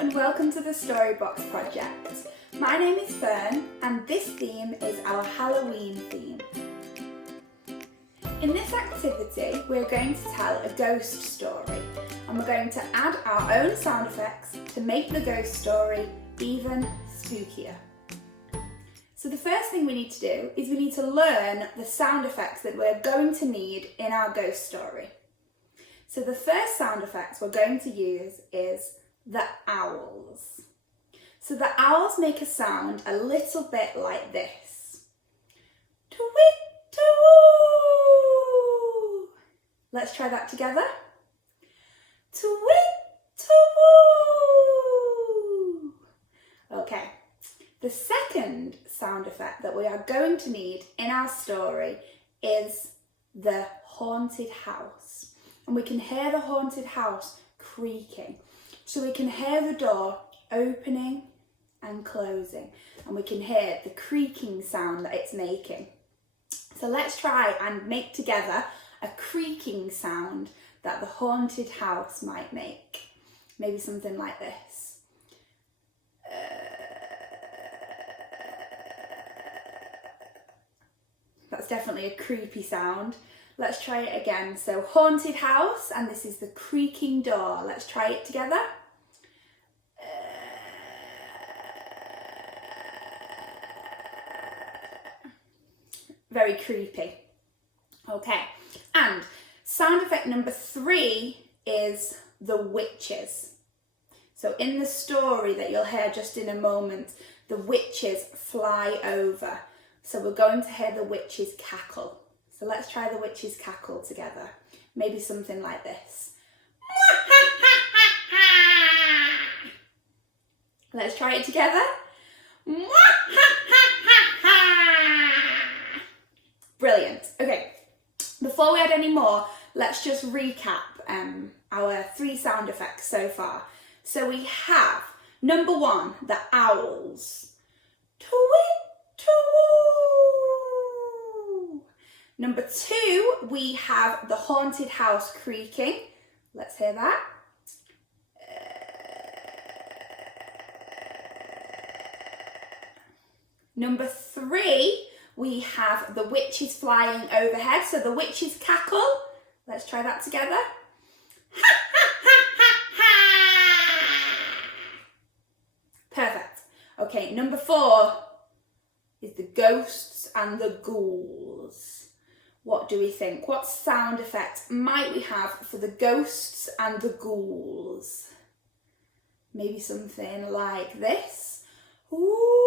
and welcome to the Storybox Project. My name is Fern and this theme is our Halloween theme. In this activity we're going to tell a ghost story and we're going to add our own sound effects to make the ghost story even spookier. So the first thing we need to do is we need to learn the sound effects that we're going to need in our ghost story. So the first sound effects we're going to use is the owls. So the owls make a sound a little bit like this. Tweet, too. Let's try that together. Tweet, too. Okay. The second sound effect that we are going to need in our story is the haunted house. And we can hear the haunted house creaking. So we can hear the door opening and closing. And we can hear the creaking sound that it's making. So let's try and make together a creaking sound that the haunted house might make. Maybe something like this. That's definitely a creepy sound. Let's try it again. So haunted house, and this is the creaking door. Let's try it together. Very creepy. Okay, and sound effect number 3 is the witches. So in the story that you'll hear just in a moment, the witches fly over. So we're going to hear the witches cackle. So let's try the witches cackle together. Maybe something like this. Let's try it together. Brilliant. Okay, before we add any more, let's just recap our 3 sound effects so far. So we have number 1, the owls. Tweet, tweet. Number 2, we have the haunted house creaking. Let's hear that. Number 3, we have the witches flying overhead. So the witches cackle. Let's try that together. Perfect. Okay, number 4 is the ghosts and the ghouls. What do we think? What sound effect might we have for the ghosts and the ghouls? Maybe something like this. Ooh.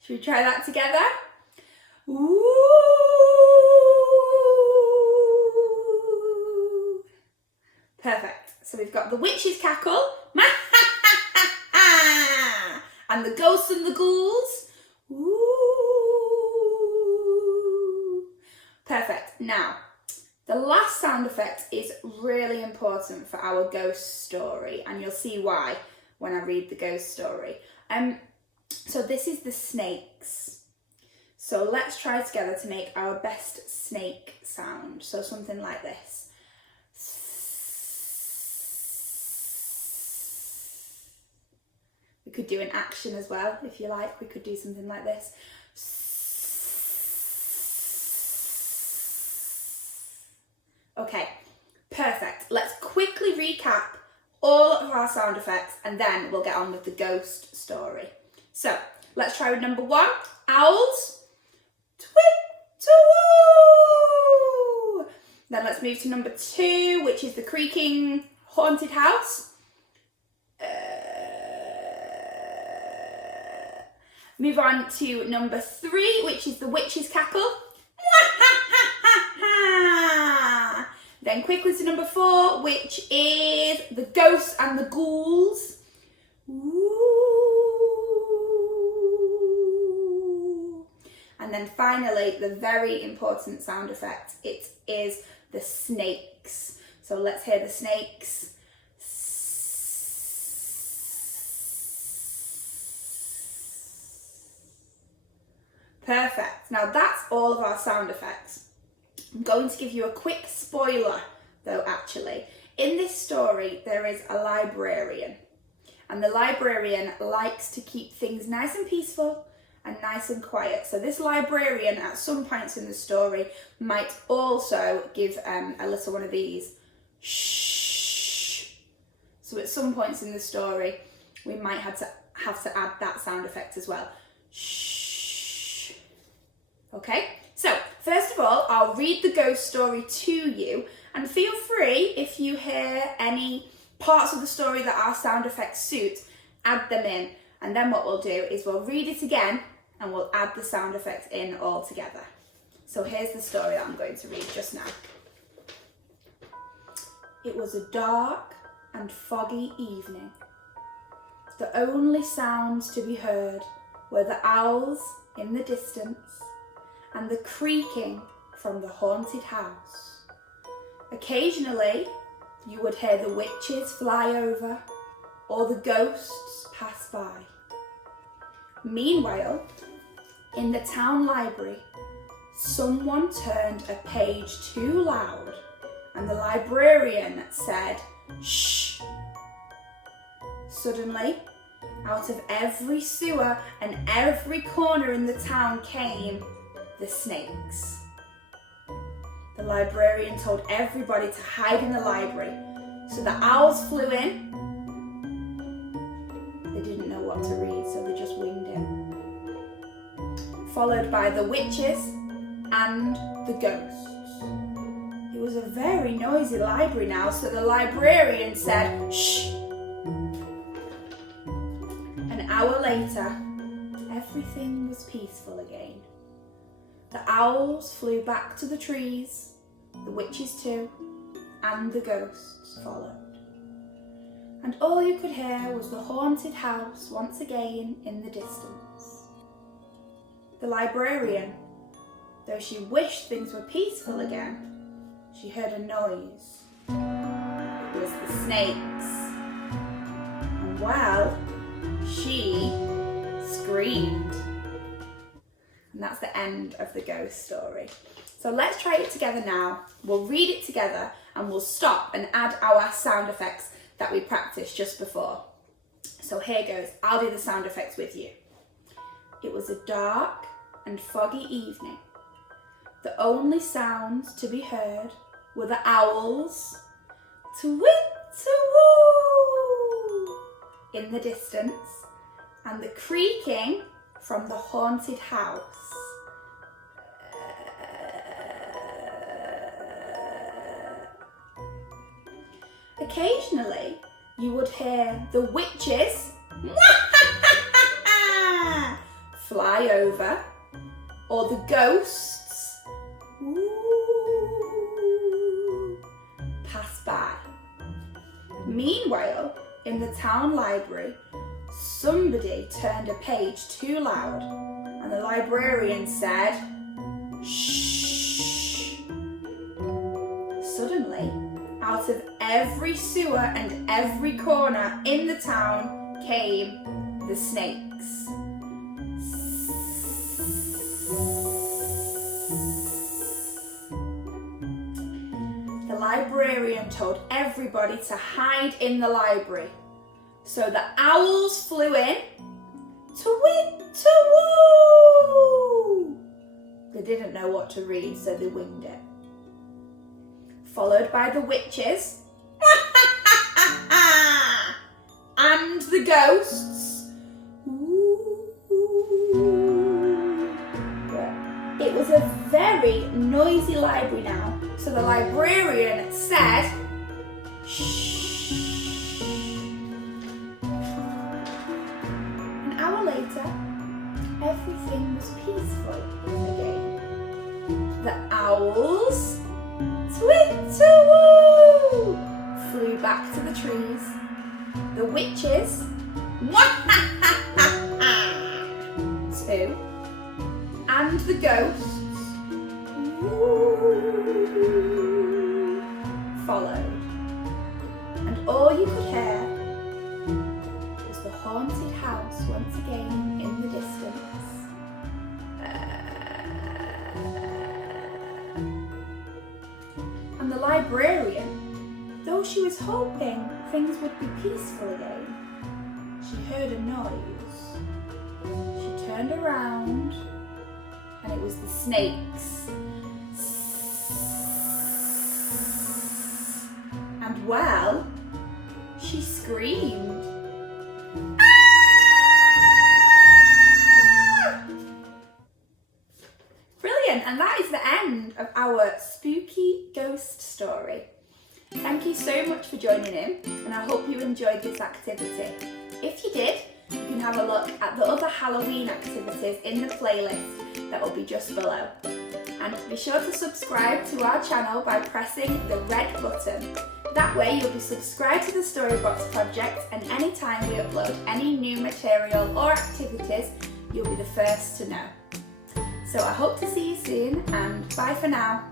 Should we try that together? Ooh. Perfect. So we've got the witches cackle and the ghosts and the ghouls. Ooh. Perfect. Now, the last sound effect is really important for our ghost story, and you'll see why when I read the ghost story. So this is the snakes. So let's try together to make our best snake sound. So something like this. We could do an action as well, if you like. We could do something like this. Okay, perfect. Let's quickly recap all of our sound effects and then we'll get on with the ghost story. So, let's try with number 1, owls. Tweet, too. Then let's move to number 2, which is the creaking haunted house. Move on to number 3, which is the witches cackle. Then quickly to number 4, which is the ghosts and the ghouls. Ooh. And then finally, the very important sound effect, it is the snakes. So let's hear the snakes. Perfect. Now that's all of our sound effects. I'm going to give you a quick spoiler though, actually. In this story, there is a librarian, and the librarian likes to keep things nice and peaceful and nice and quiet. So this librarian, at some points in the story, might also give a little one of these, shh. So at some points in the story, we might have to add that sound effect as well. Shh. Okay, so first of all, I'll read the ghost story to you, and feel free, if you hear any parts of the story that our sound effects suit, add them in. And then what we'll do is we'll read it again and we'll add the sound effects in all together. So here's the story that I'm going to read just now. It was a dark and foggy evening. The only sounds to be heard were the owls in the distance and the creaking from the haunted house. Occasionally, you would hear the witches fly over or the ghosts pass by. Meanwhile, in the town library, someone turned a page too loud and the librarian said, "Shh." Suddenly, out of every sewer and every corner in the town came the snakes. The librarian told everybody to hide in the library, so the owls flew in. They didn't know what to read, so they just winged it. Followed by the witches and the ghosts. It was a very noisy library now, so the librarian said, "Shh." An hour later, everything was peaceful again. The owls flew back to the trees, the witches too, and the ghosts followed. And all you could hear was the haunted house once again in the distance. The librarian, though she wished things were peaceful again, she heard a noise. It was the snakes. And well, she screamed. And that's the end of the ghost story. So let's try it together now. We'll read it together and we'll stop and add our sound effects that we practiced just before. So here goes. I'll do the sound effects with you. It was a dark and foggy evening. The only sounds to be heard were the owls, twit-to-woo, in the distance, and the creaking from the haunted house. Occasionally, you would hear the witches fly over, or the ghosts pass by. Meanwhile, in the town library, somebody turned a page too loud, and the librarian said, "Shh." Suddenly, out of every sewer and every corner in the town came the snakes. The librarian told everybody to hide in the library. So the owls flew in, twit-to-woo. They didn't know what to read, so they winged it. Followed by the witches and the ghosts. It was a very noisy library now, so the librarian said, "Shh." Later, everything was peaceful again. The owls, twit-to-woo, flew back to the trees. The witches, too, and the ghosts, followed. And all you could hear was the haunted house once again in the distance. And the librarian, though she was hoping things would be peaceful again, she heard a noise. She turned around and it was the snakes. And well, she screamed. Brilliant, and that is the end of our spooky ghost story. Thank you so much for joining in, and I hope you enjoyed this activity. If you did, you can have a look at the other Halloween activities in the playlist that will be just below. And be sure to subscribe to our channel by pressing the red button. That way you'll be subscribed to the Storybox Project, and anytime we upload any new material or activities, you'll be the first to know. So I hope to see you soon, and bye for now.